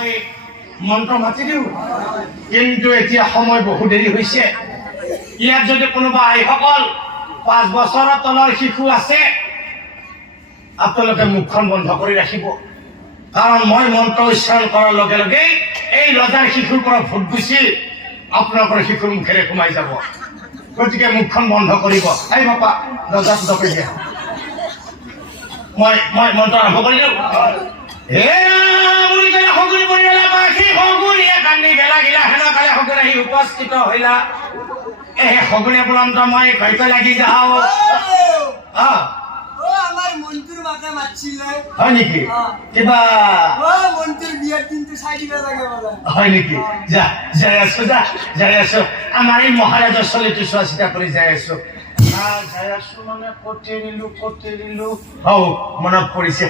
মই মন্ত্ৰ মাতি দিওঁ কিন্তু এতিয়া সময় বহু দেৰি হৈছে। ইয়াত যদি কোনোবা আইসকল পাঁচ বছৰৰ তলৰ শিশু আছে, আপোনালোকে মুখখন বন্ধ কৰি ৰাখিব। কাৰণ মই মন্ত্ৰ উচ্চাৰণ কৰাৰ লগে লগে এই ৰজাৰ শিশুৰ পৰা ভোট গুচি আপোনালোকৰ শিশুৰ মুখেৰে সোমাই যাব। গতিকে মুখখন বন্ধ কৰিব। এই বাপা দপাই দিয়া মই মই মন্ত্ৰ আৰম্ভ কৰিলোঁ হে উপস্থিত হইলা এ সগুৰি বুলন্ত মই কইকৈ লাগি যাওঁ আমার মন্টুর মাথা মারছিল হয় নেকি কিবা ও মন্টুর বিয়ের কিন্তু সাইডিতে থাকে বলে হয় নেকি যা যাই আছো যা যাই আছো আমাৰ এই মহাৰাজৰ ছোৱালীটো চোৱা চিতা কৰি যাই আহ, যাই আছো মানে কতে নিলো কতে নিলো হৌ মনত পৰিছে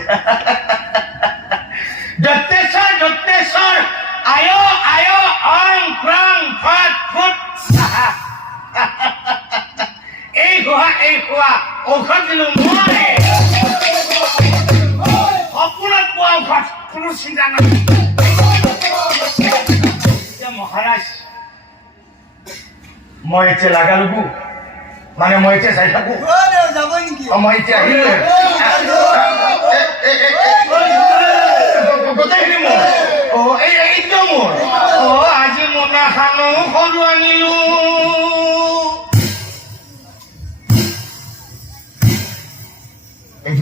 দত্তেশ্বৰ দত্তেশ্বৰ আয় আয় অং ক্ৰং ফট ফুট আহা। এই খোৱা এই খোৱা ঔষধ দিলো মই সপোনত পোৱা ঔষধ কোনো চিন্তা নাই। মহাৰাজ মই এতিয়া লাগালোগো মানে মই এতিয়া যাই থাকো। যাব নাকি? অ, মই এতিয়া আহিলো।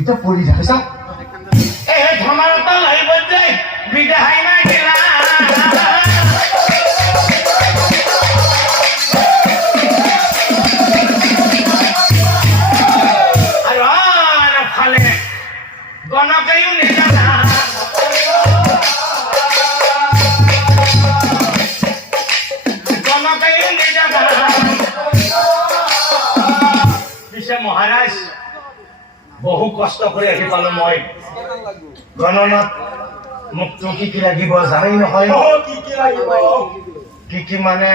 এইটোতো পৰি থাকে চাওক এই বহু কষ্ট কৰি আহি পালো মই। গণনাত মোকতো কি কি লাগিব জানেই নহয়। কি কি মানে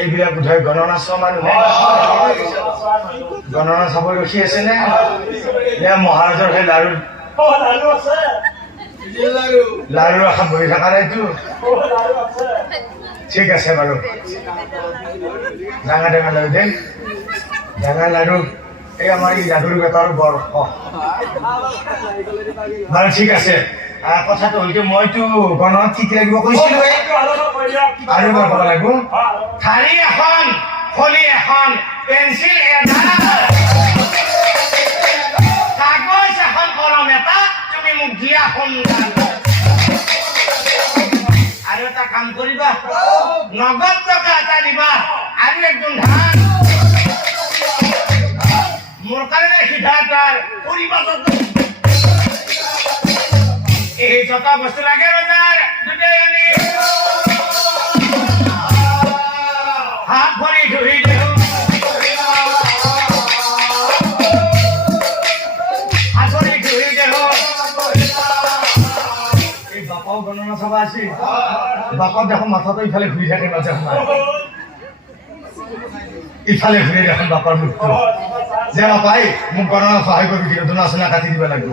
এইবিলাক বোধহয় গণনা চোৱা মানুহে গণনা চাব ৰখি আছে নে? নে মহাৰাজৰ সেই লাৰু। লাৰু আশাত বহি থকা নাইতো ঠিক আছে বাৰু। ডাঙৰ ডাঙৰ লাৰু দেই ডাঙৰ লাৰু। এই আমাৰ এই বেটাৰ বৰ সহ। বাৰু ঠিক আছে। কথাটো হ'ল কি, মইতো গণনাত কি কি লাগিব কৈছিলো? আৰু ক'ব লাগিব। ঠাৰি এখন, খলি এখন, পেঞ্চিল কাগজ এখন কলম এটা, তুমি মোক দিয়া সোনকালে আৰু এটা কাম কৰিবা। নগদ টকা এটা দিবা। আৰু একজন ধান। মোৰ কাৰণে সিধা তাৰ কৰিবা এই যত বস্তু লাগে ৰজাৰ দুটাই আনি। হাত ধুই দিওঁ এই বাপাও গণনা চাবা আছে। বাপাৰ দেখোন মাথাটো ইফালে ঘূৰি থাকে মাজে ইফালে ঘূৰি দেখোন বাপাৰ মুখটো। যে নাপায়, মোক গণনা সহায় কৰিব কিন্তু ধূনা চুনা কাটি দিব লাগিব।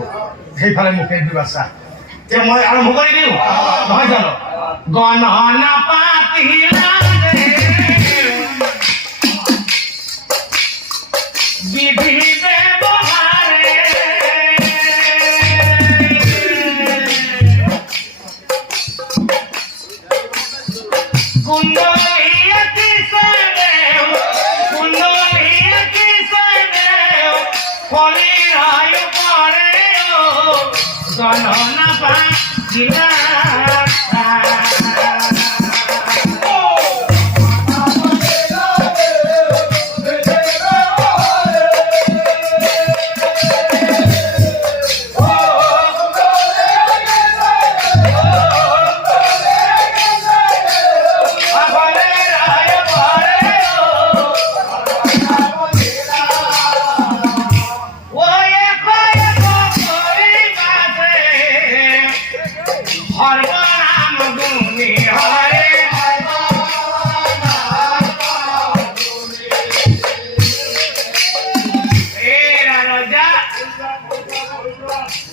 সেইফালে মোক দিবা চা তে মই আৰম্ভ কৰি দিওঁ। নহয় জানো? গণনা পাতিলা বিধি কিশোৰেও, কলিৰায় পৰেও, গণনা পাতিলা।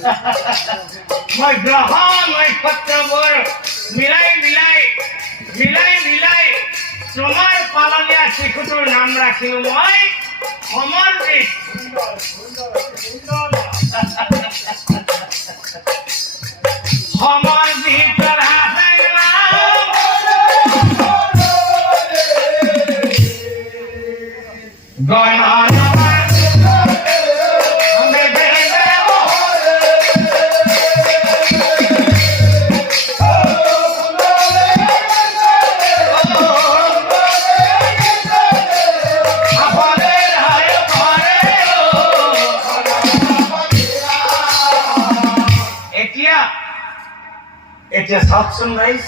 মই গ্ৰহ নক্ষত্ৰবোৰ মিলাই মিলাই মিলাই মিলাই তোমাৰ পালনীয়া শিশুটোৰ নাম ৰাখিলো মই সমৰজিৎ এতিয়া চাওকচোন ৰাইজ